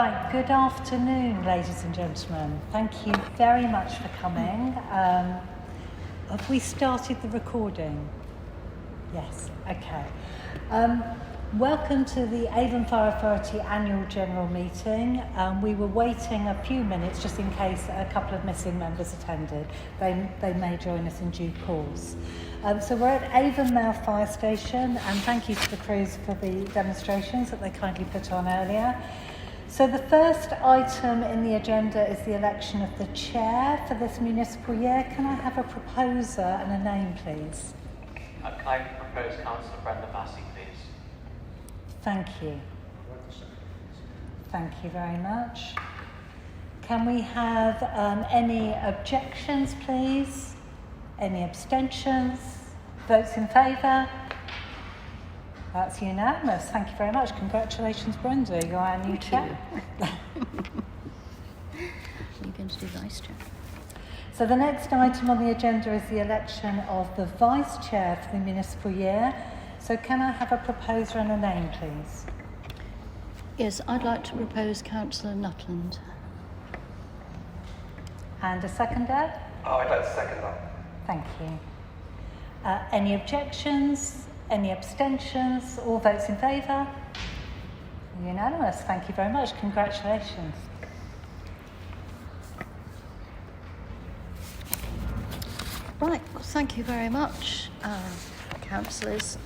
Right, good afternoon, ladies and gentlemen. Thank you very much for coming. Have we started the recording? Yes, okay. Welcome to the Avon Fire Authority Annual General Meeting. We were waiting a few minutes just in case a couple of missing members attended. They may join us in due course. So we're at Avonmouth Fire Station, and thank you to the crews for the demonstrations that they kindly put on earlier. So the first item in the agenda is the election of the chair for this municipal year. Can I have a proposer and a name, please? I'd like to propose Councillor Brenda Massey, please. Thank you. Thank you very much. Can we have any objections, please? Any abstentions? Votes in favour? That's unanimous. Thank you very much. Congratulations, Brenda. You're our new chair. You're going to do vice chair. So the next item on the agenda is the election of the vice chair for the municipal year. So can I have a proposer and a name, please? Yes, I'd like to propose Councillor Nutland. And a seconder? Oh, I'd like to second that. Thank you. Any objections? Any abstentions? All votes in favour? Unanimous. Thank you very much. Congratulations. Right, well, thank you very much, councillors.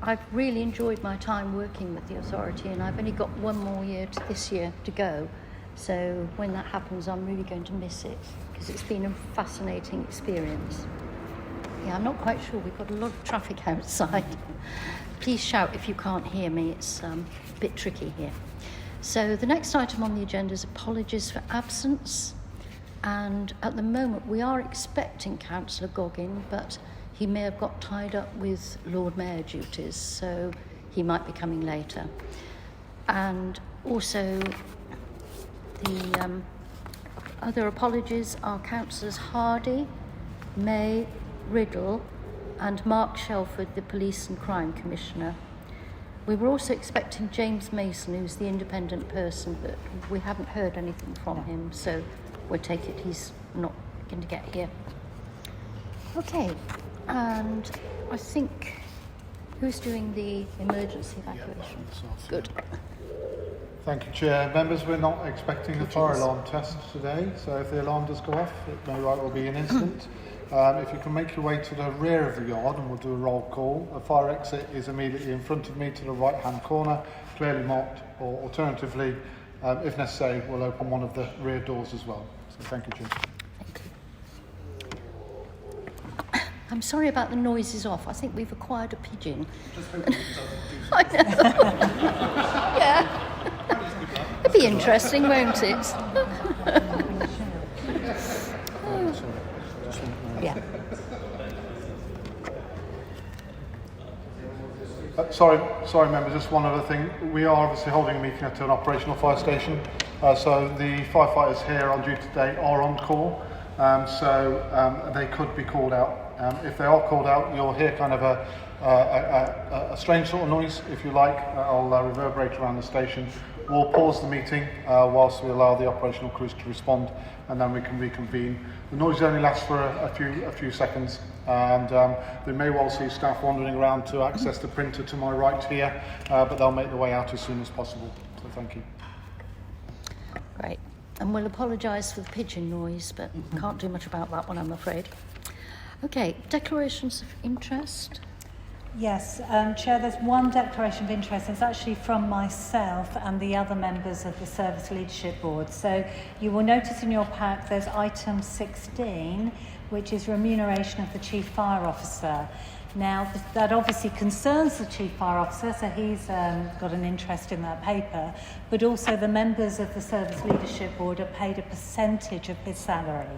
I've really enjoyed my time working with the authority, and I've only got one more year this year to go. So when that happens, I'm really going to miss it, because it's been a fascinating experience. Yeah, I'm not quite sure. We've got a lot of traffic outside. Please shout if you can't hear me. It's a bit tricky here. So the next item on the agenda is apologies for absence. And at the moment, we are expecting Councillor Goggin, but he may have got tied up with Lord Mayor duties, so he might be coming later. And also, the other apologies are Councillors Hardy, May, Riddle and Mark Shelford, the Police and Crime Commissioner. We were also expecting James Mason, who's the independent person, but we haven't heard anything from him, so we'll take it he's not going to get here. Okay, and I think, who's doing the emergency evacuation? Good. Thank you, Chair. Members, we're not expecting a fire alarm test today, so if the alarm does go off, it may well be an incident. If you can make your way to the rear of the yard, and we'll do a roll call. A fire exit is immediately in front of me to the right-hand corner, clearly marked, or alternatively, if necessary, we'll open one of the rear doors as well. So thank you, Chair. Thank you. I'm sorry about the noises off. I think we've acquired a pigeon. Just hoping it doesn't do I know. Yeah. It'll be interesting, won't it? Yeah. Sorry, members, just one other thing. We are obviously holding a meeting at an operational fire station, so the firefighters here on duty today are on call, so they could be called out. If they are called out, you'll hear kind of a strange sort of noise, if you like. I'll reverberate around the station. We'll pause the meeting whilst we allow the operational crews to respond, and then we can reconvene. The noise only lasts for a few seconds, and they may well see staff wandering around to access the printer to my right here, but they'll make their way out as soon as possible. So thank you. Great. And we'll apologise for the pigeon noise, but can't do much about that one, I'm afraid. Okay, declarations of interest. Yes, Chair, there's one declaration of interest. It's actually from myself and the other members of the Service Leadership Board. So you will notice in your pack there's item 16, which is remuneration of the Chief Fire Officer. Now, that obviously concerns the Chief Fire Officer, so he's got an interest in that paper, but also the members of the Service Leadership Board are paid a percentage of his salary.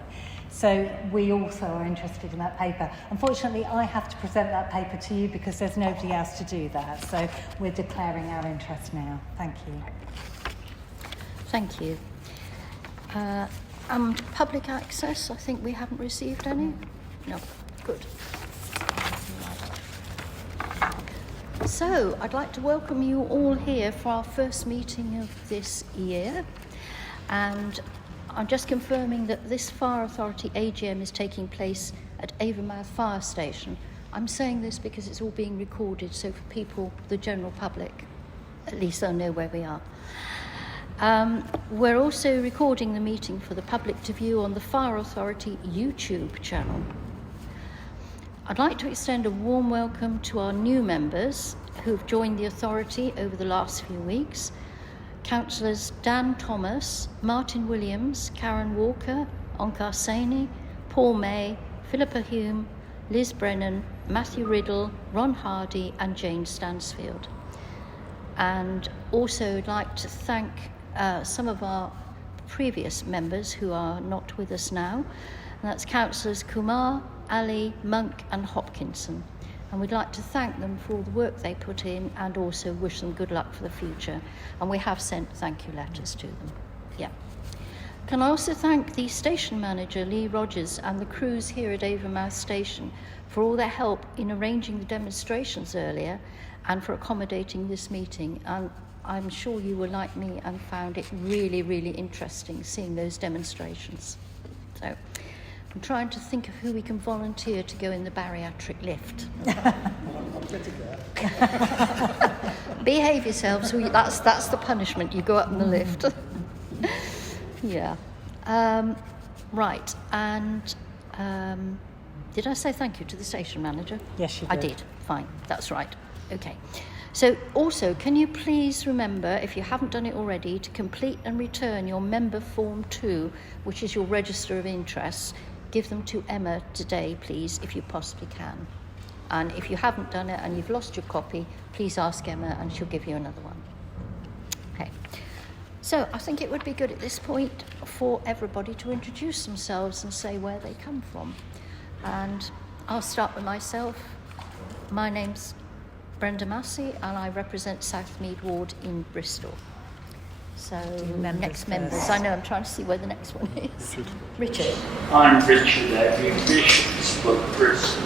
So we also are interested in that paper. Unfortunately, I have to present that paper to you because there's nobody else to do that. So we're declaring our interest now. Thank you. Thank you. And public access, I think we haven't received any? No. Good. So, I'd like to welcome you all here for our first meeting of this year. And I'm just confirming that this Fire Authority AGM is taking place at Avonmouth Fire Station. I'm saying this because it's all being recorded, so for people, the general public, at least they'll know where we are. We're also recording the meeting for the public to view on the Fire Authority YouTube channel. I'd like to extend a warm welcome to our new members who've joined the authority over the last few weeks. Councillors Dan Thomas, Martin Williams, Karen Walker, Onkar Saini, Paul May, Philippa Hume, Liz Brennan, Matthew Riddle, Ron Hardy and Jane Stansfield. And also I'd like to thank some of our previous members who are not with us now. And that's Councillors Kumar, Ali, Monk and Hopkinson. And we'd like to thank them for all the work they put in and also wish them good luck for the future. And we have sent thank you letters to them. Yeah. Can I also thank the station manager, Lee Rogers, and the crews here at Avonmouth Station for all their help in arranging the demonstrations earlier and for accommodating this meeting. And I'm sure you were like me and found it really, really interesting seeing those demonstrations. So I'm trying to think of who we can volunteer to go in the bariatric lift. Behave yourselves. That's the punishment. You go up in the lift. Yeah. Right. And did I say thank you to the station manager? Yes, you did. I did. Fine. That's right. Okay. So also, can you please remember, if you haven't done it already, to complete and return your member form 2, which is your register of interests. Give them to Emma today, please, if you possibly can. And if you haven't done it and you've lost your copy, please ask Emma and she'll give you another one. Okay. So I think it would be good at this point for everybody to introduce themselves and say where they come from. And I'll start with myself. My name's Brenda Massey and I represent Southmead Ward in Bristol. So, next members. I know, I'm trying to see where the next one is. Richard. I'm Richard Evie, Bishop's Bristol.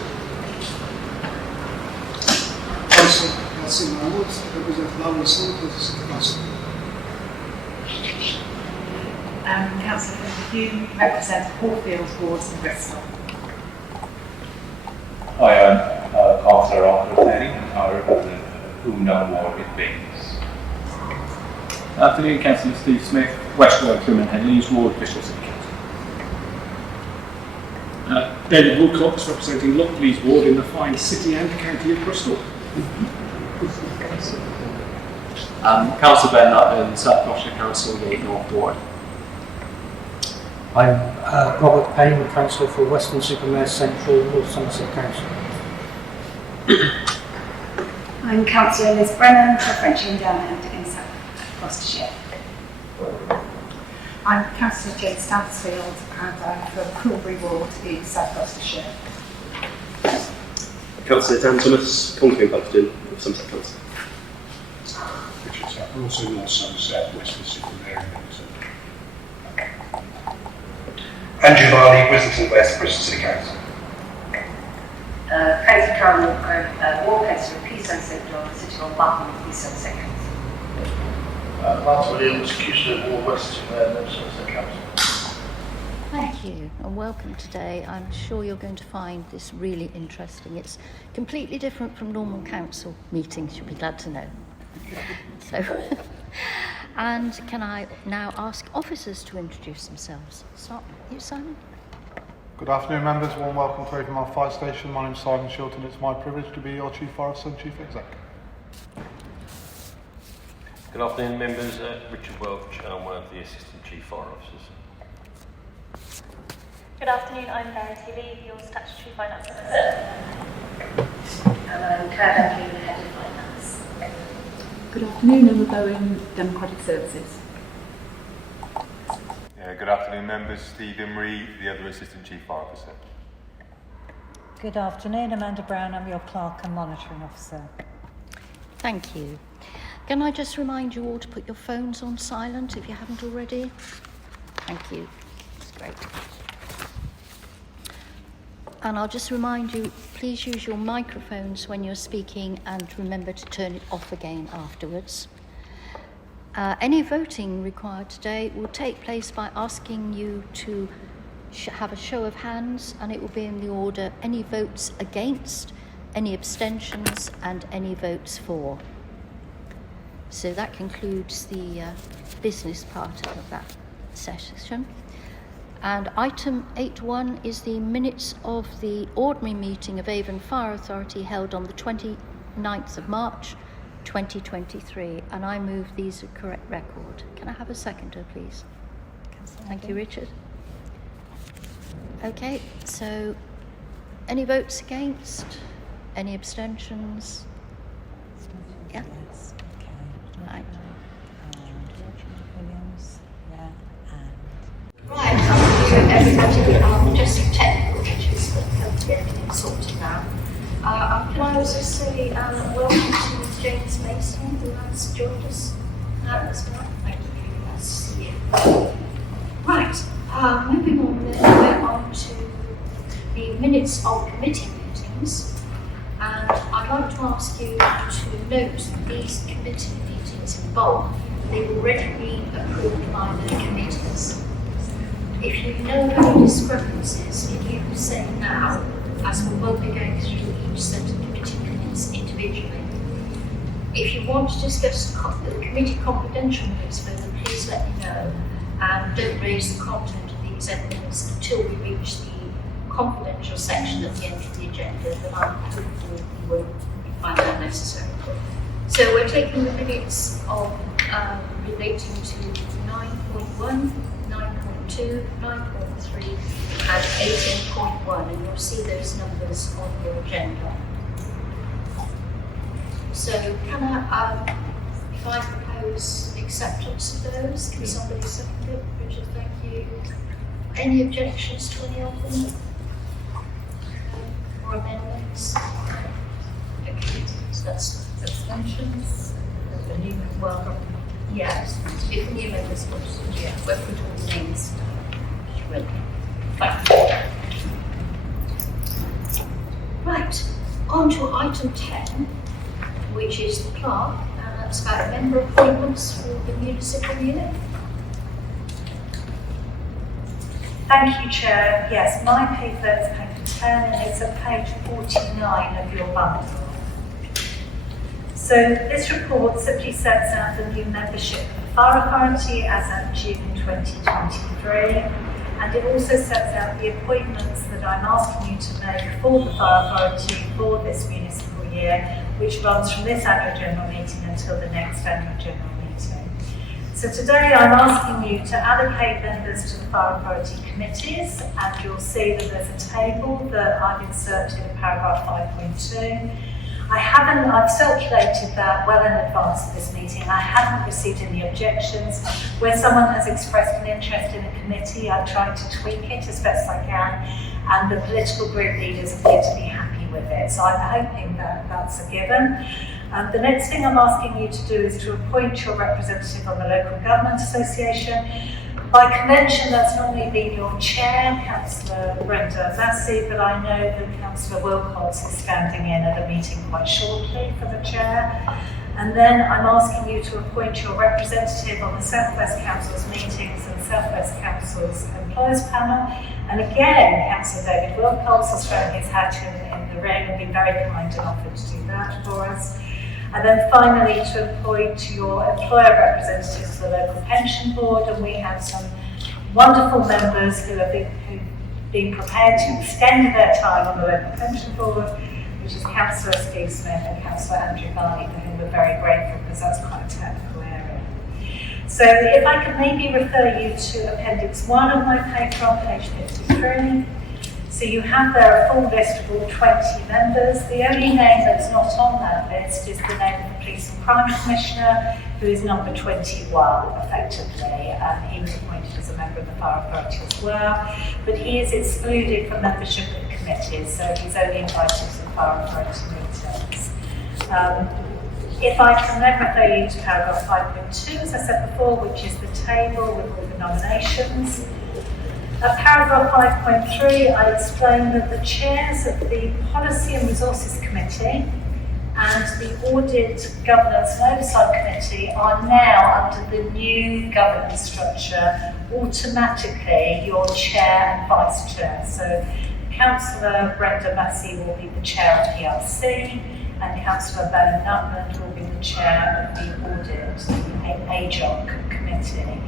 Councillor Mahmood, represent Lowell South as City Council. Councillor Hume represents Hallfield Wards in Bristol. Hi, I'm Councillor Arthur Penny, and I represent Poondown Ward in Baines. Afternoon, Councillor Steve Smith, West Wellcombe and Henleys Ward, Bristol City Council. David Woodcox, representing Lockleys Ward in the fine city and county of Bristol. Councillor Ben Nutton, South Gloucestershire Council, Gate North Ward. I'm Robert Payne, Councillor for Weston-super-Mare Central, North Somerset Council. I'm Councillor Liz Brennan for French Endowment in South Gloucestershire. I'm Councillor Jane Stansfield and I'm from Coolbury Ward in South Gloucestershire. Councillor Dan Thomas, Conklin Buxton of Somerset Council. Richard Sapper, also North Somerset, Weston-super-Mare and Andrew Marley, Western West, Bristol City Council. Councillor Carol Walker, Ward Councillor of Peace Sunset Dawn, sitting on Button, Peace Sunset Council. Martin Williams, Councillor Ward West, North Somerset Council. Thank you and welcome today. I'm sure you're going to find this really interesting. It's completely different from normal council meetings, you'll be glad to know. So, and can I now ask officers to introduce themselves? Start with you, Simon. Good afternoon, members. Warm welcome to Avonmouth Fire Station. My name's Simon Shilton. It's my privilege to be your Chief Fire Officer and Chief Exec. Good afternoon, members. Richard Welch, I'm one of the Assistant Chief Fire Officers. Good afternoon, I'm Verity Lee, your Statutory Finance Officer. And I'm Claire Dunkley, Head of Finance. Good afternoon, Emma Bowen, Democratic Services. Good afternoon, members. Steve Imrie, the other Assistant Chief Fire Officer. Good afternoon, Amanda Brown. I'm your Clerk and Monitoring Officer. Thank you. Can I just remind you all to put your phones on silent if you haven't already? Thank you. That's great. And I'll just remind you, please use your microphones when you're speaking and remember to turn it off again afterwards. Any voting required today will take place by asking you to have a show of hands, and it will be in the order any votes against, any abstentions, and any votes for. So that concludes the business part of that session. And item 8.1 is the minutes of the ordinary meeting of Avon Fire Authority held on the 29th of March 2023, and I move these are correct record. Can I have a seconder, please? Thank you, Richard. Okay, so any votes against? Any abstentions? Yeah. Yes. Okay. Right. Williams. Yeah. Right, I'll do everybody just some technical issues that help get everything sorted now. Can I also say welcome to James Mason, who has joined us as well. Thank you. Nice to see you. Right, moving on, then we're on to the minutes of committee meetings. And I'd like to ask you to note that these committee meetings in bulk, they've already been approved by the committees. If you know of any discrepancies, if you could say now, as we won't be going through each set of committee minutes individually. If you want to discuss the committee confidential minutes further, please let me know, and don't raise the content of the exempt minutes until we reach the confidential section at the end of the agenda, but I'm hopeful you won't find that necessary. So we're taking the minutes of relating to 9.1, 9.2, 9.3 and 18.1, and you'll see those numbers on your agenda. So can I, if I propose acceptance of those, can somebody second it? Richard, thank you. Any objections to any of them? Or amendments? Okay, so that's abstentions. Well, yes, if the new members want to, yeah, we'll put all the names. Right, on to item 10, which is the clerk, and that's about member appointments for the municipal unit. Thank you, Chair. Yes, my paper is paper 10 and it's at page 49 of your bundle. So this report simply sets out the new membership of the Fire Authority as at June 2023, and it also sets out the appointments that I'm asking you to make for the Fire Authority for this municipal year, which runs from this annual general meeting until the next annual general meeting. So today I'm asking you to allocate members to the Fire Authority committees, and you'll see that there's a table that I've inserted in paragraph 5.2. I've circulated that well in advance of this meeting. I haven't received any objections. Where someone has expressed an interest in a committee, I've tried to tweak it as best I can, and the political group leaders appear to be happy with it. So I'm hoping that that's a given. The next thing I'm asking you to do is to appoint your representative on the Local Government Association. By convention, that's normally been your chair, Councillor Brenda Massey, but I know that Councillor Wilcox is standing in at a meeting quite shortly for the chair. And then I'm asking you to appoint your representative on the South West Council's meetings and South West Council's employers panel. And again, Councillor David Wilcox has thrown his hat in the ring and been very kind and offered to do that for us. And then finally, to appoint your employer representatives to the local pension board, and we have some wonderful members who have been prepared to extend their time on the local pension board, which is Councillor Steve Smith and Councillor Andrew Barney, for whom we're very grateful because that's quite a technical area. So if I could maybe refer you to Appendix 1 of my paper on page 53. So you have there a full list of all 20 members. The only name that's not on that list is the name of the Police and Crime Commissioner, who is number 21, effectively. He was appointed as a member of the Fire Authority as well, but he is excluded from membership of the committees, so he's only invited to the Fire Authority meetings. If I can then refer you to paragraph 5.2, as I said before, which is the table with all the nominations. Paragraph 5.3, I explained that the chairs of the Policy and Resources Committee and the Audit, Governance and Oversight Committee are now under the new governance structure, automatically your chair and vice chair. So Councillor Brenda Massey will be the chair of PLC and Councillor Ben Nutland will be the chair of the Audit, the AJOC committee.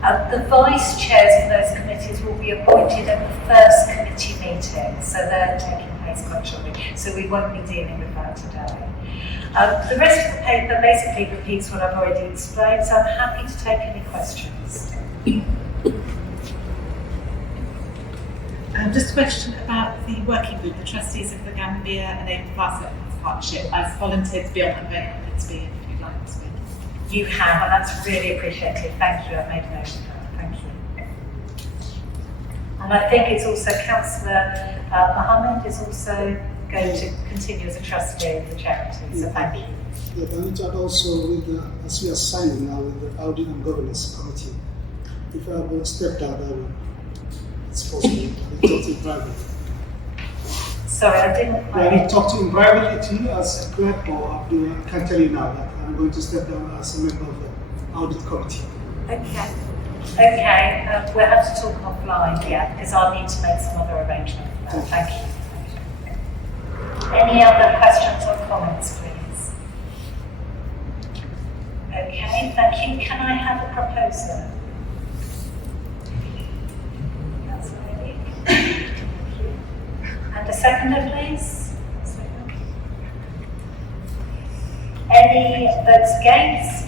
The vice chairs of those committees will be appointed at the first committee meeting, so they're taking place quite shortly, so we won't be dealing with that today. The rest of the paper basically repeats what I've already explained, so I'm happy to take any questions. Just a question about the working group, the trustees of the Gambia and Avon Partnership. I've volunteered to be on and very happy to be if you'd like to be. You have, and that's really appreciated. Thank you, I've made a note of that. Thank you. And I think it's also Councillor Mohammed is also going to continue as a trustee of the charity, so thank you. Yeah, but it also with as we are signing now with the Audit and Governance Committee, if I will step down, I will. It's possible. I will talk to him privately. Sorry, I didn't. I will talk to him privately to you as a clerk, or I can tell you now that I'm going to step down as a member of the Audit Committee. Okay. Okay, we'll have to talk offline, yeah, because I'll need to make some other arrangement for that. Thank you. Any other questions or comments, please? Okay, thank you. Can I have a proposer? That's ready. Thank you. And a seconder, please. Any votes against?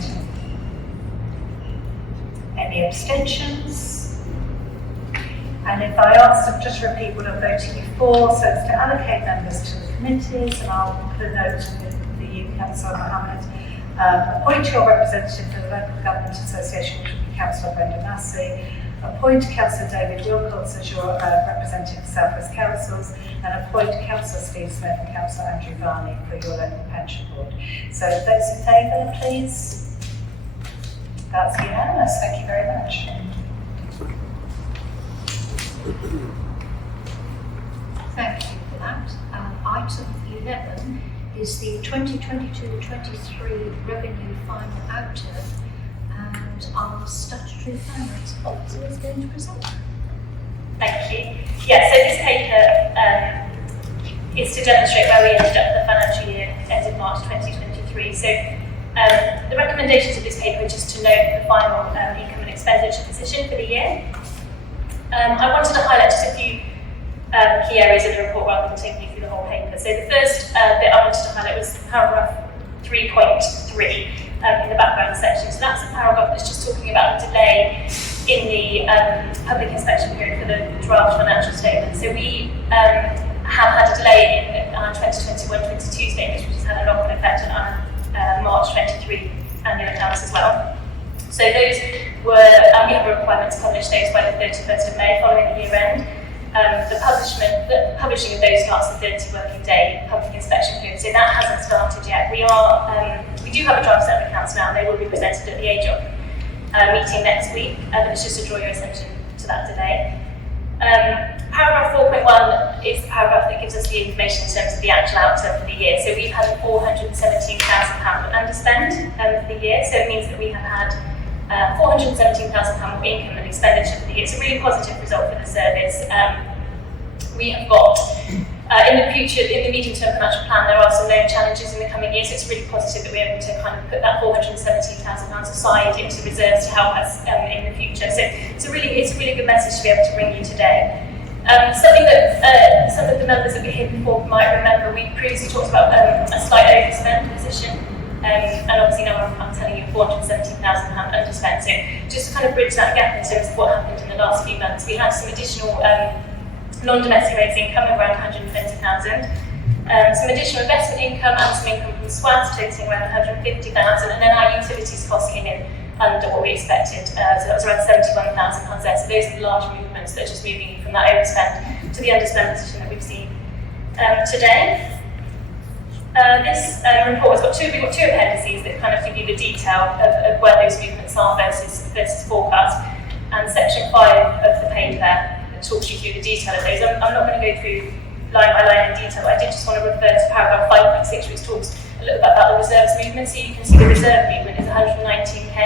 Any abstentions? And if I ask them, just repeat what I'm voting for, so it's to allocate members to the committees, and I'll put a note with you, Councillor Mohammed. Appoint your representative to the Local Government Association, which will be Councillor Brenda Massey. Appoint Councillor David Wilcox as your representative for South West Councils, and appoint Councillor Steve Smith and Councillor Andrew Varney for your local pension board. So those in favour, please. That's unanimous. Thank you very much. Thank you for that. Item 11 is the 2022-23 revenue final outer, and our statutory finance officer is going to present. Thank you. Yeah, so this paper is to demonstrate where we ended up the financial year ended March 2023. So the recommendations of this paper are just to note the final income and expenditure position for the year. I wanted to highlight just a few key areas of the report rather than taking you through the whole paper. So the first bit I wanted to highlight was paragraph 3.3 in the background section. So that's a paragraph that's just talking about the delay in the public inspection period for the draft financial statement. So we have had a delay in our 2021-22 statements, which has had a knock-on effect on our March 23 annual accounts as well. So those were, we have a requirement to publish those by the 31st of May following the year end. The publishing of those starts the 30 working day public inspection period, so that hasn't started yet. We do have a draft set of accounts now, and they will be presented at the AJOC meeting next week, but it's just to draw your attention to that delay. Paragraph 4.1 is the paragraph that gives us the information in terms of the actual outturn for the year. So we've had a £417,000 underspend for the year, so it means that we have had £417,000 more income and expenditure for the year. It's a really positive result for the service. We have got, in the future, in the medium-term financial plan, there are some known challenges in the coming years, so it's really positive that we're able to kind of put that £417,000 aside into reserves to help us in the future. So it's a really good message to be able to bring you today. Something that some of the members that were here before might remember, we previously talked about a slight overspend position. And obviously now I'm telling you £417,000 underspent. So just to kind of bridge that gap in terms of what happened in the last few months, we had some additional non-domestic rates income of around £120,000, some additional investment income and some income from SWAT totaling around £150,000, and then our utilities costs came in under what we expected, so that was around £71,000 there. So those are the large movements that are just moving from that overspend to the underspend position that we've seen today. This report has got two appendices that kind of give you the detail of where those movements are versus forecast. And section 5 of the paper talks you through the detail of those. I'm not going to go through line by line in detail. I did just want to refer to paragraph 5.6, which talks a little bit about the reserves movement. So you can see the reserve movement is 119k.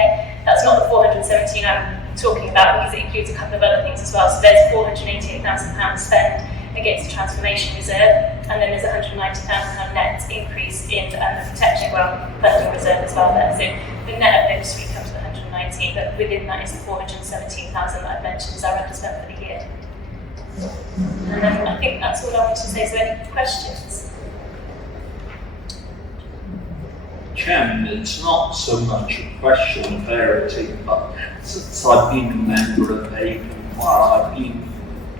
That's not the 417 I'm talking about, because it includes a couple of other things as well. So there's £488,000 spend against the transformation reserve, and then there's a £190,000 net increase in the protection grant funding reserve as well there. So the net of those three comes to 119, but within that is the 417,000 that I've mentioned as our underspend for the year. And then I think that's all I wanted to say. So any questions? Chairman, it's not so much a question of clarity, but since I've been a member of Avon, I've been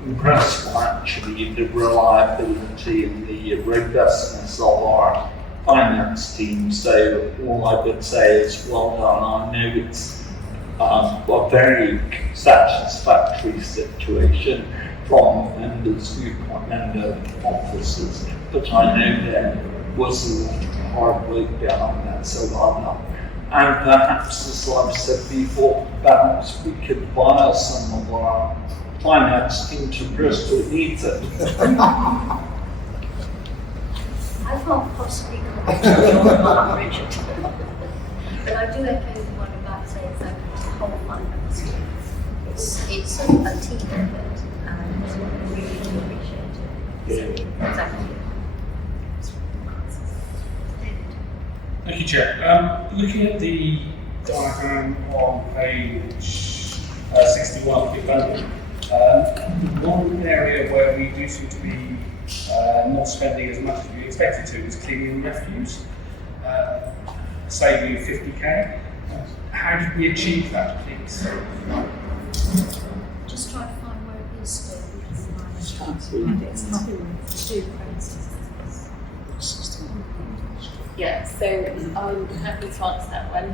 impressed by actually the reliability and the robustness of our finance team. So all I would say is well done. I know it's a very satisfactory situation from members' viewpoint and the officers, but I know there was a lot of hard work behind that, so well done. And perhaps, as I've said before, perhaps we could buy some of our finance team to Bristol needs it. I can't possibly comment on Richard, but I do echo what I'm about to say, exactly the whole finance team. It's a team effort, and I really do appreciate it. So, exactly. Thank you, Chair. Looking at the diagram on page 61 of your bundle, one area where we do seem to be not spending as much as we expected to is cleaning and refuse, saving 50k. How did we achieve that, please? Just try to find where it is still. It's not two Yeah, so I'm happy to answer that one,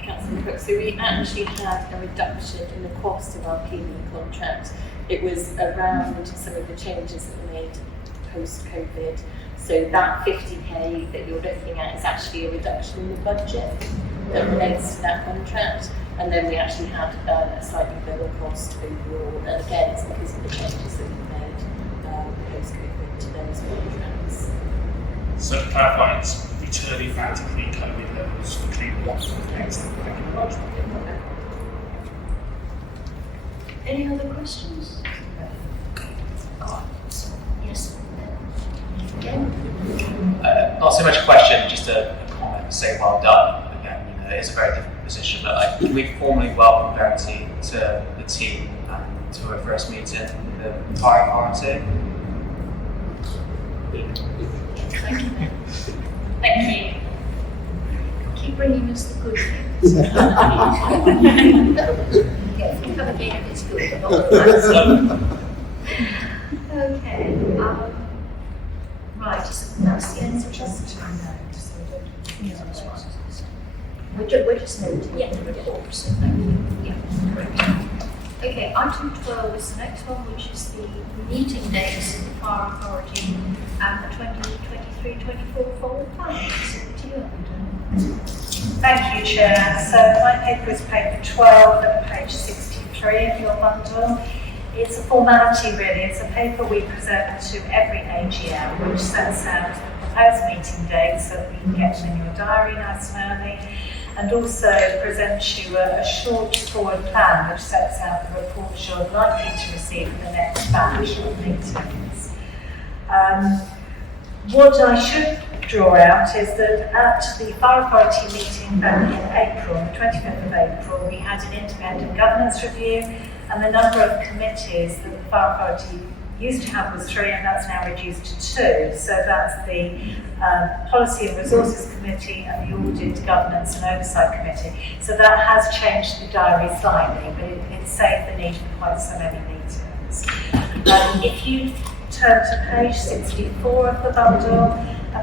Councillor Cook. So we actually had a reduction in the cost of our cleaning contract. It was around some of the changes that were made post-COVID. So that 50k that you're looking at is actually a reduction in the budget that relates to that contract. And then we actually had a slightly lower cost overall. And again, it's because of the changes that we made post-COVID to those contracts. So to clarify, it's returning back to pre-COVID levels for cleaning up some things. Thank you very much. Any other questions? Yes. Not so much a question, just a comment to say well done. Again, it's a very difficult position, but we formally welcome Verity to the team and to her first meeting with the fire authority. Thank you. Thank you. Keep bringing us the good things. Yeah, if you have a game, it's good, but not the bad. Okay. Right, so that's the end of just. We're just noting the report, so thank you. Yeah. Okay, item 12 is the next one, which is the meeting dates of the Fire Authority and the 2023-24 forward plan. So to you, Amanda. Thank you, Chair. So my paper is paper 12 and page 63 of your bundle. It's a formality really. It's a paper we present to every AGM which sets out the proposed meeting dates so that we can get them in your diary nice and early, and also presents you a short forward plan which sets out the reports you're likely to receive for the next batch of meetings. What I should draw out is that at the Fire Authority meeting back in April, the 25th of April, we had an independent governance review, and the number of committees that the Fire Authority used to have was 3, and that's now reduced to 2. So that's the Policy and Resources Committee and the Audit, Governance and Oversight Committee. So that has changed the diary slightly, but it saved the need for quite so many meetings. If you turn to page 64 of the bundle,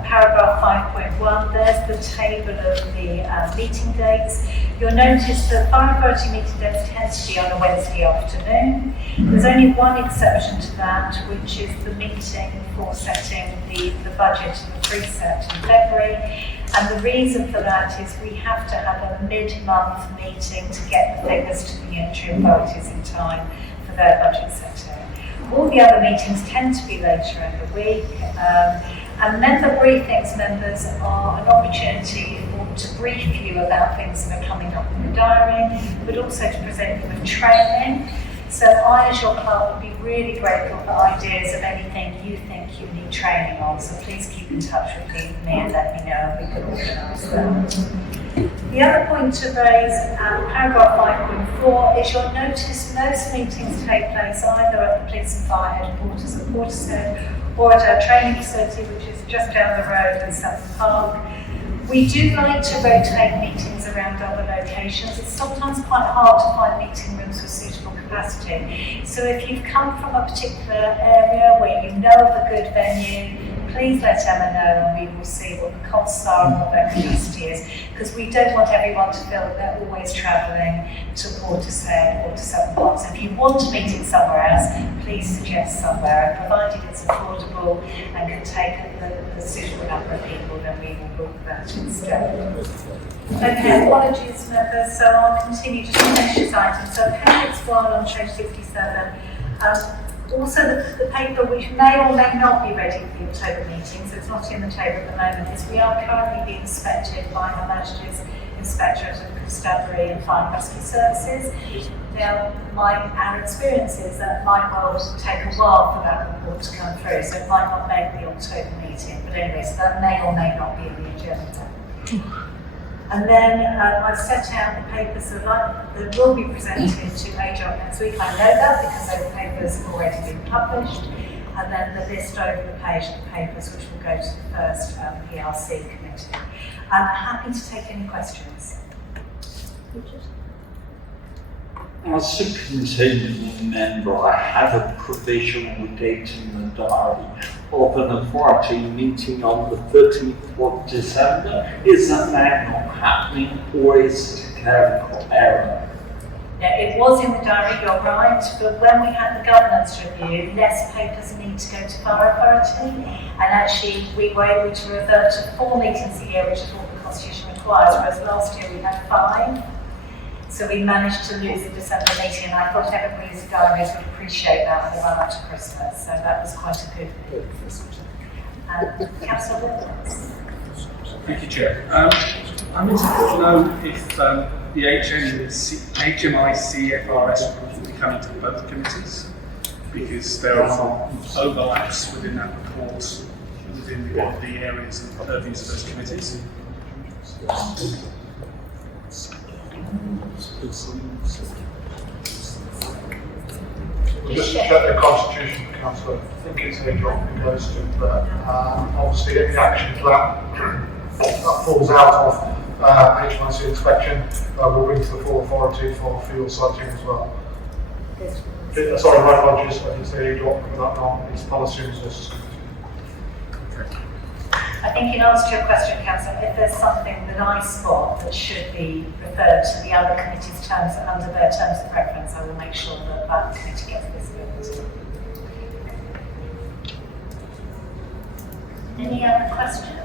paragraph 5.1, there's the table of the meeting dates. You'll notice that Fire Authority meeting dates tend to be on a Wednesday afternoon. There's only one exception to that, which is the meeting for setting the budget and the preset in February. And the reason for that is we have to have a mid-month meeting to get the figures to the unitary authorities in time for their budget setting. All the other meetings tend to be later in the week. And member briefings, members, are an opportunity to brief you about things that are coming up in the diary, but also to present you with training. So I, as your clerk, would be really grateful for ideas of anything you think you need training on. So please keep in touch with me and let me know, and we can organise that. The other point to raise, paragraph 5.4, is you'll notice most meetings take place either at the police and fire headquarters at Portishead or at our training facility, which is just down the road in Sutton Park. We do like to rotate meetings around other locations. It's sometimes quite hard to find meeting rooms with suitable capacity. So if you've come from a particular area where you know of a good venue, please let Emma know and we will see what the costs are and what their capacity is, because we don't want everyone to feel that they're always travelling to Portishead or to Sutton Park. So if you want a meeting somewhere else, please suggest somewhere, and provided it's affordable and can take the suitable number of people, then we will book that instead. Okay, apologies members, so I'll continue just to finish this item. So appendix 1 on page 67. Also, the paper, which may or may not be ready for the October meeting, so it's not in the table at the moment, is we are currently being inspected by Her Majesty's Inspectorate of Constabulary and Fire and Rescue Services. Now, our experience is that it might well take a while for that report to come through, so it might not make the October meeting, but anyway, so that may or may not be in the agenda. And then I've set out the papers that will be presented to AJOC next week. I know that because those papers have already been published. And then the list over the page of the papers which will go to the first PRC committee. I'm happy to take any questions. As a continuing member, I have a provisional date in the diary of an authority meeting on the 13th of December. Is that now not happening, or is it a clerical error? Yeah, it was in the diary, you're right, but when we had the governance review, less papers need to go to Fire Authority, and actually we were able to revert to 4 meetings a year, which is what the Constitution requires, whereas last year we had 5. So we managed to lose the December meeting, and I thought everybody's diaries would appreciate that on the run up to Christmas. So that was quite a good Councillor Williams. Thank you, Chair. I wanted to know if the HMI CFRS will be coming to both committees, because there are overlaps within that report within the areas and purviews of those committees. Just to check the Constitution, Councillor, I think it's a drop in goes to, but obviously any action that falls out of HMIC inspection will bring to the full authority for field siting as well. Sorry, my apologies, I did say a drop, but that wrong, it's policy and resources committee. I think in answer to your question, Councillor, if there's something that I spot that should be referred to the other committee's terms under their terms of reference, I will make sure that that committee gets visibility. Any other questions?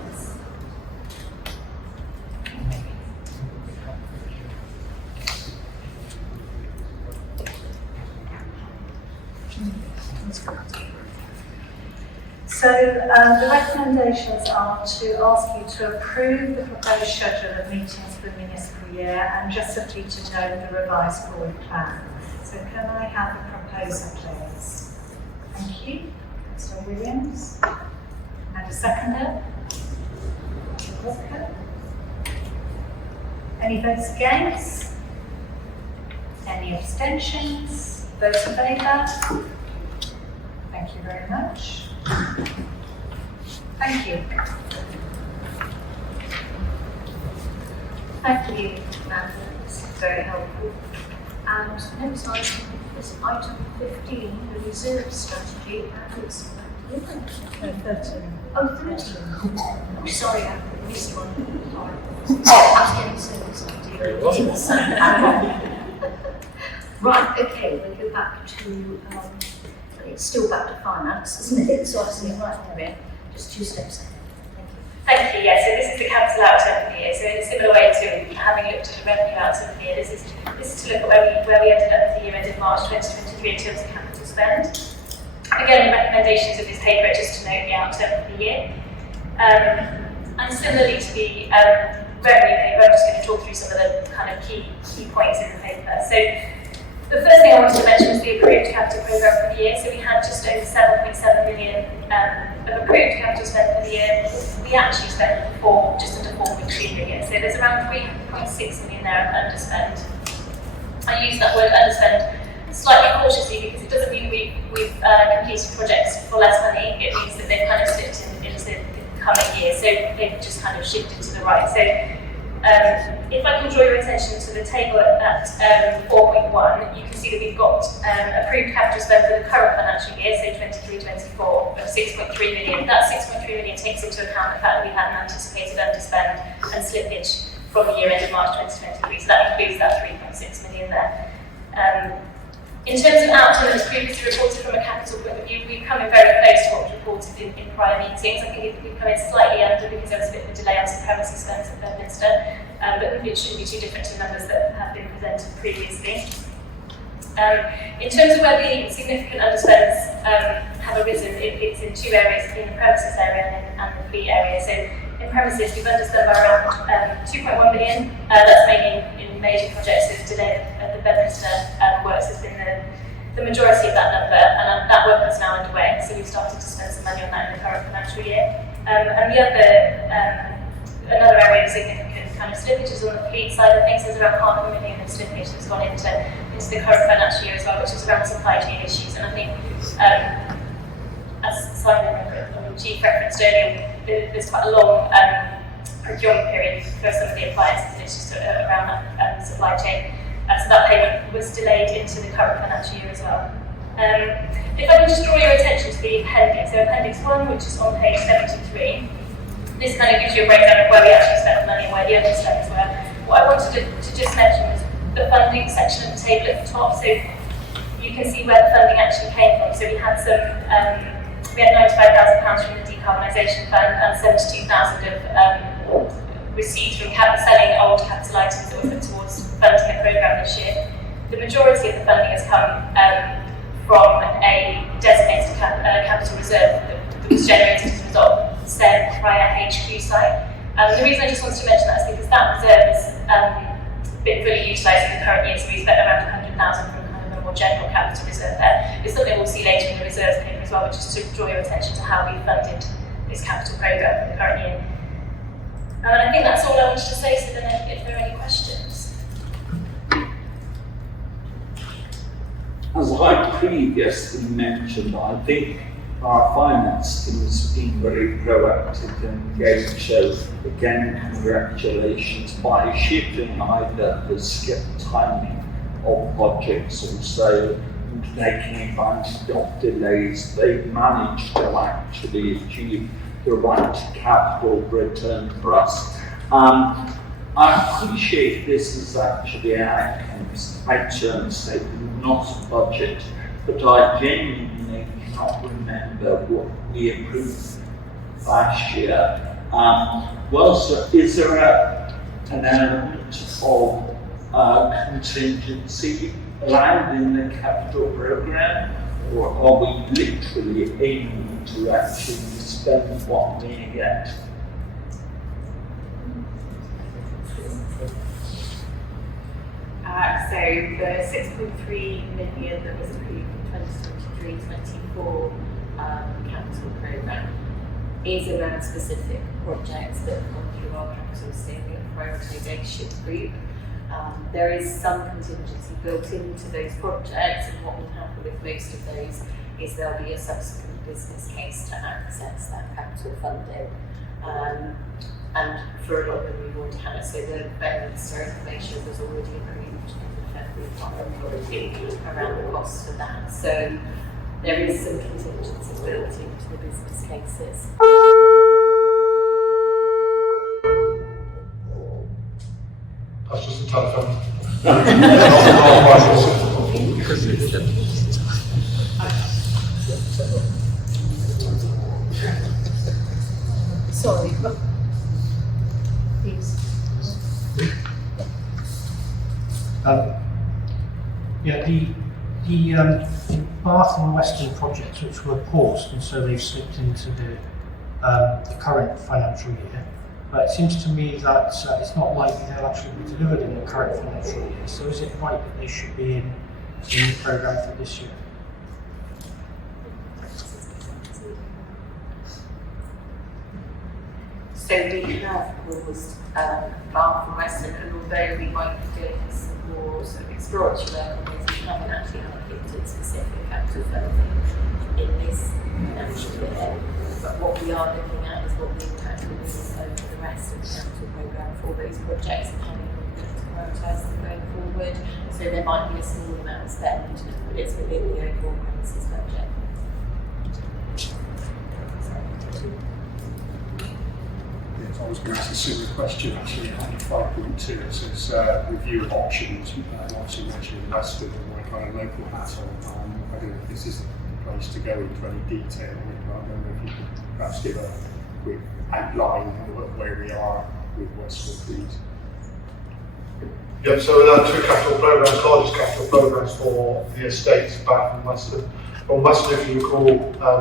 So the recommendations are to ask you to approve the proposed schedule of meetings for the municipal year and just simply to note the revised forward plan. So can I have a proposal, please? Thank you. Mr. Williams. And a seconder? Mr. Walker. Any votes against? Any abstentions? Votes in favour? Thank you very much. Thank you. Thank you, Amanda. This is very helpful. And next item is item 15, the reserve strategy, and it's 13. Oh, 13. I'm sorry, I missed one. I was getting service idea. Right, okay, we'll go back to it's still back to finance, isn't it? So I see it right there, just 2 steps ahead. Thank you. Yeah, so this is the capital outturn for the year. So in a similar way to having looked at the revenue outturn for the year, this is to look at where we ended up at the year ended March 2023 in terms of capital spend. Again, the recommendations of this paper are just to note the outturn for the year. And similarly to the revenue paper, I'm just going to talk through some of the kind of key points in the paper. So the first thing I wanted to mention was the approved capital programme for the year. So we had just over 7.7 million of approved capital spend for the year. We actually spent just under 4.3 million. So there's around 3.6 million there of underspend. I use that word underspend slightly cautiously because it doesn't mean we've completed projects for less money. It means that they've kind of slipped into the coming year. So they've just kind of shifted to the right. So if I can draw your attention to the table at 4.1, you can see that we've got approved capital spend for the current financial year, so 23-24, of 6.3 million. That 6.3 million takes into account the fact that we had an anticipated underspend and slippage from the year end of March 2023. So that includes that 3.6 million there. In terms of outturn, as previously reported from a capital point of view, we've come in very close to what was reported in prior meetings. I think we've come in slightly under because there was a bit of a delay on some premises spend at Bedminster, but it shouldn't be too different to the numbers that have been presented previously. In terms of where the significant underspends have arisen, it's in two areas, in the premises area and the fleet area. So in premises, we've underspent by around 2.1 million. That's mainly in major projects. So delay of the Bedminster works has been the majority of that number, and that work is now underway. So we've started to spend some money on that in the current financial year. And the another area of significant kind of slippage is on the fleet side of things. There's around $500,000 of slippage that's gone into the current financial year as well, which is around supply chain issues. And I think, as Simon, Chief referenced earlier, there's quite a long procurement period for some of the appliances, and it's just around that supply chain. So that payment was delayed into the current financial year as well. If I can just draw your attention to the appendix, so appendix 1, which is on page 73, this kind of gives you a breakdown of where we actually spent the money and where the underspends were. What I wanted to just mention was the funding section of the table at the top, so you can see where the funding actually came from. So we had we had £95,000 from the decarbonisation fund and 72,000 of receipts from selling old capital items that were put towards funding the programme this year. The majority of the funding has come from a designated capital reserve that was generated as a result of spend via HQ site. The reason I just wanted to mention that is because that reserve has been fully utilised in the current year, so we spent around 100,000 from kind of a more general capital reserve there. It's something we'll see later in the reserves paper as well, which is to draw your attention to how we funded this capital programme for the current year. And I think that's all I wanted to say, so then if there are any questions. As I previously mentioned, I think our finance team has been very proactive and engaged. So again, congratulations by shifting either the skip timing of projects, also taking advantage of delays. They've managed to actually achieve the right capital return for us. I appreciate this is actually an outturn statement, not a budget, but I genuinely cannot remember what we approved last year. Is there an element of contingency allowed in the capital programme, or are we literally aiming to actually spend what we get? So the 6.3 million that was approved in 2023-24 capital programme is around specific projects that have gone through our capital prioritisation group. There is some contingency built into those projects, and what will happen with most of those is there'll be a subsequent business case to access that capital funding. And for a lot of them we've already had it, so the Bedminster information was already approved in the February authority around the cost of that. So there is some contingency built into the business cases. That's just a telephone. Sorry, but please. Yeah, the Bath and Western projects, which were paused, and so they've slipped into the current financial year. But it seems to me that it's not likely they'll actually be delivered in the current financial year. So is it right that they should be in the programme for this year? So we have paused Bath and Western, and although we might be doing some more sort of exploratory work on those, we haven't actually allocated specific capital funding in this financial year. But what we are looking at is what the impact will be over the rest of the capital programme for those projects and how we can prioritise them going forward. So there might be a small amount of spend, but it's within the overall premises budget. Yes, I was going to ask a similar question actually on 5.2. It says review of options, obviously mentioning invested and my kind of local hat on. I don't know if this is the place to go into any detail. I don't know if you could perhaps give a quick outline of where we are with Westwood, please. Yep, so there are two capital programmes, largest capital programmes for the estates, Bath and Western. On Western, if you recall,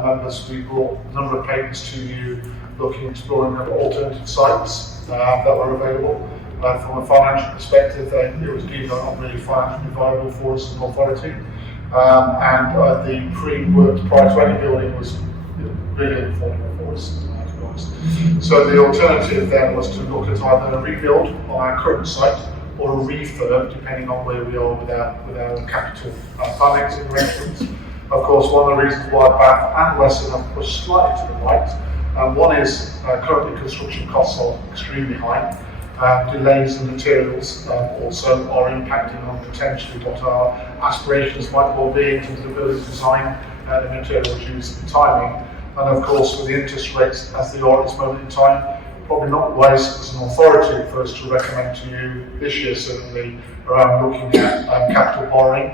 members, we brought a number of papers to you exploring alternative sites that were available. From a financial perspective, it was deemed not really financially viable for us as an authority. And the pre-work prior to any building was really affordable for us, to be honest. So the alternative then was to look at either a rebuild on our current site or a refurb, depending on where we are with our capital financing arrangements. Of course, one of the reasons why Bath and Western have pushed slightly to the right, one is currently construction costs are extremely high. Delays in materials also are impacting on potentially what our aspirations might well be in terms of building design, the material use and timing. And of course, with the interest rates as they are at this moment in time, probably not wise as an authority for us to recommend to you this year certainly around looking at capital borrowing.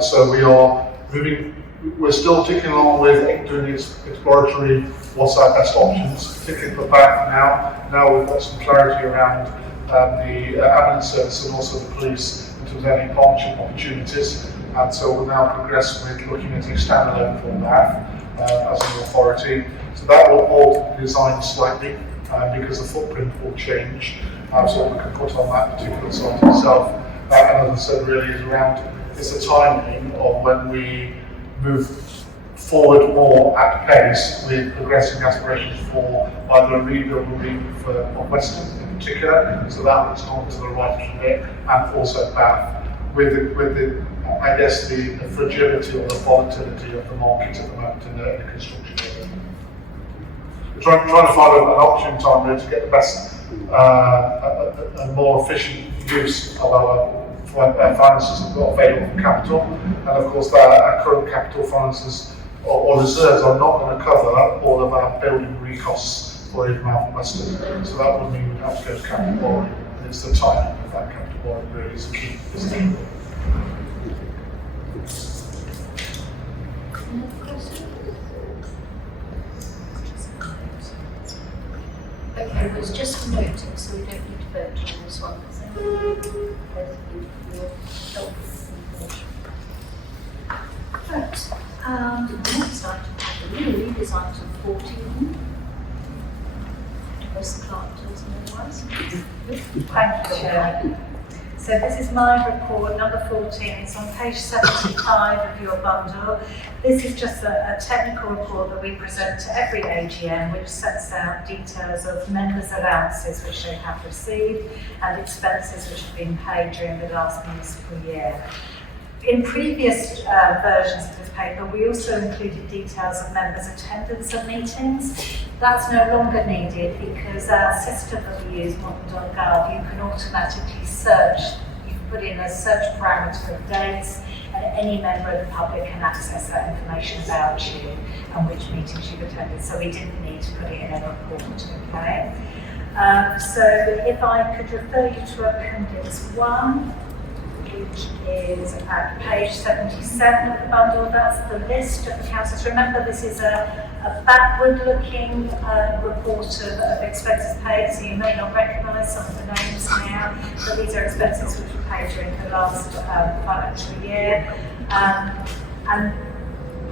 So we are moving, we're still ticking along with doing exploratory what's our best options, particularly for Bath now. Now we've got some clarity around the ambulance service and also the police in terms of any partnership opportunities. And so we'll now progress with looking at a standalone for Bath as an authority. So that will alter the design slightly because the footprint will change. So we can put on that particular site itself. And as I said, really is around it's the timing of when we move forward more at pace with progressing aspirations for either a rebuild or refurb on Western in particular. So that looks on to the right a bit, and also Bath with the I guess the fragility or the volatility of the market at the moment in the construction area. We're trying to find an option time really to get the best and more efficient use of our finances that we've got available for capital. And of course our current capital finances or reserves are not going to cover all of our building recosts for Avonmouth and Western. So that would mean we'd have to go to capital borrowing. And it's the timing of that capital borrowing really is the key. Okay, well, it's just a noting, so we don't need to vote on this one. Right, the next item, I believe, is item 14. Where's the clerk tells me otherwise? Thank you, Chair. So this is my report, number 14. It's on page 75 of your bundle. This is just a technical report that we present to every AGM, which sets out details of members' allowances which they have received and expenses which have been paid during the last municipal year. In previous versions of this paper, we also included details of members' attendance at meetings. That's no longer needed because our system that we use, modern.gov, you can automatically search, you can put in a search parameter of dates, and any member of the public can access that information about you and which meetings you've attended. So we didn't need to put it in a report, okay? So if I could refer you to Appendix 1, which is at page 77 of the bundle. That's the list of the councils. Remember, this is a backward-looking report of expenses paid, so you may not recognise some of the names now, but these are expenses which were paid during the last financial year. And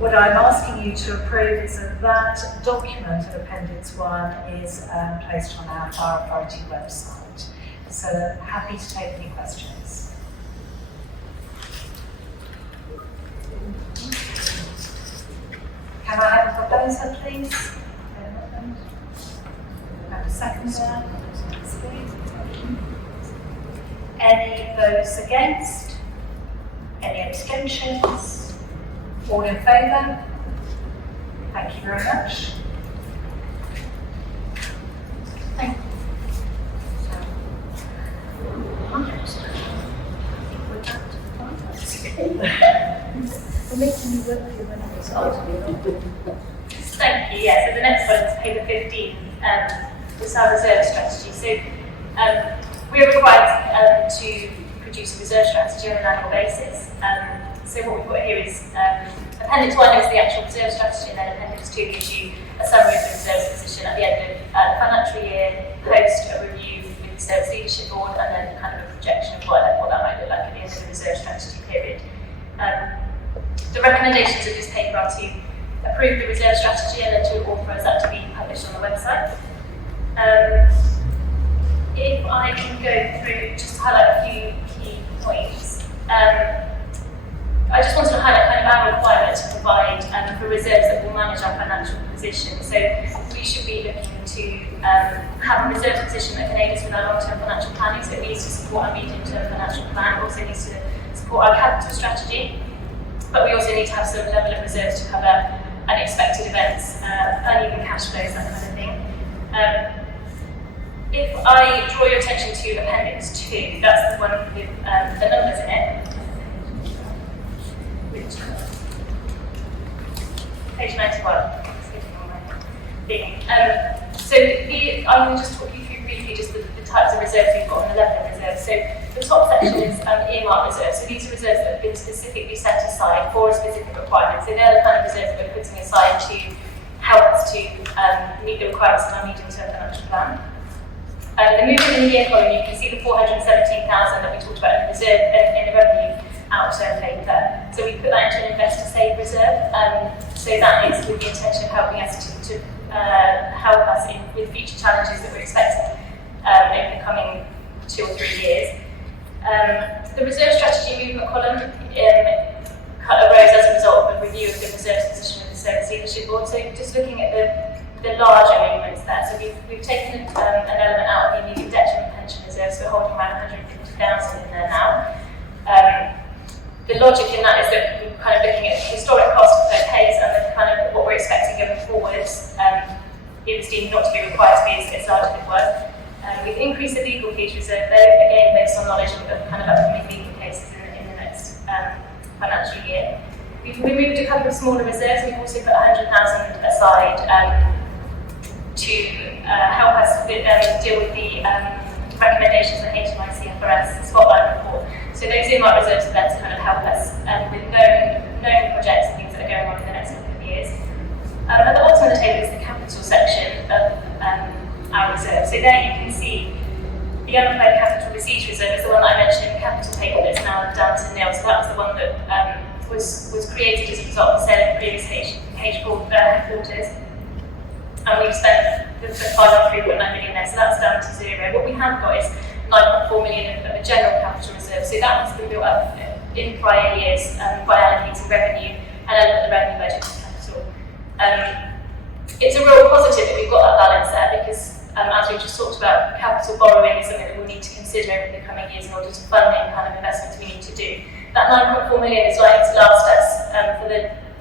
what I'm asking you to approve is that document of Appendix 1 is placed on our Fire Authority website. So happy to take any questions. Can I have a proposer, please? Have a seconder? Any votes against? Any abstentions? All in favour? Thank you very much. Thank you. We're making you work for you when I was Thank you. Yeah, so the next one is paper 15, it's our reserve strategy. So we're required to produce a reserve strategy on an annual basis. So what we've got here is Appendix 1 is the actual reserve strategy, and then Appendix 2 gives you a summary of the reserve position at the end of the financial year, post a review with the Service Leadership Board, and then kind of a projection of what that might look like at the end of the reserve strategy period. The recommendations of this paper are to approve the reserve strategy and then to authorise that to be published on the website. If I can go through, just to highlight a few key points. I just want to highlight kind of our requirement to provide for reserves that will manage our financial position. So we should be looking to have a reserve position that can aid us with our long-term financial planning. So it needs to support our medium-term financial plan, also needs to support our capital strategy. But we also need to have some level of reserves to cover unexpected events, uneven cash flows, that kind of thing. If I draw your attention to Appendix 2, that's the one with the numbers in it. Page 91. I will just talk you through briefly just the types of reserves we've got and the level of reserves. So the top section is earmark reserves. So these are reserves that have been specifically set aside for a specific requirement. So they're the kind of reserves that we're putting aside to help us to meet the requirements of our medium-term financial plan. The movement in the year column, you can see the 417,000 that we talked about in the reserve in the revenue outturn paper. So we put that into an investor save reserve. So that is with the intention of helping us to help us with future challenges that we're expecting over the coming 2 or 3 years. The reserve strategy movement column arose as a result of a review of the reserve position with the Service Leadership Board. So just looking at the larger movements there. So we've taken an element out of the immediate detriment pension reserve, so we're holding around 150,000 in there now. The logic in that is that we're kind of looking at historic costs per case and then kind of what we're expecting going forwards. It was deemed not to be required to be as large as it was. We've increased the legal fees reserve there, again based on knowledge of kind of upcoming legal cases in the next financial year. We've removed a couple of smaller reserves. We've also put 100,000 aside to help us deal with the recommendations of HMICFRS Spotlight report. So those earmark reserves are there to kind of help us with known projects and things that are going on in the next couple of years. At the bottom of the table is the capital section of our reserve. So there you can see the unapplied capital receipts reserve is the one that I mentioned in the capital table that's now down to nil. So that was the one that was created as a result of the sale of the previous headquarters. And we've spent the final 3.9 million there, so that's down to 0. What we have got is 9.4 million of a general capital reserve. So that has been built up in prior years by allocating revenue and the revenue budget to capital. It's a real positive that we've got that balance there because, as we just talked about, capital borrowing is something that we'll need to consider over the coming years in order to fund the kind of investments we need to do. That 9.4 million is likely to last us for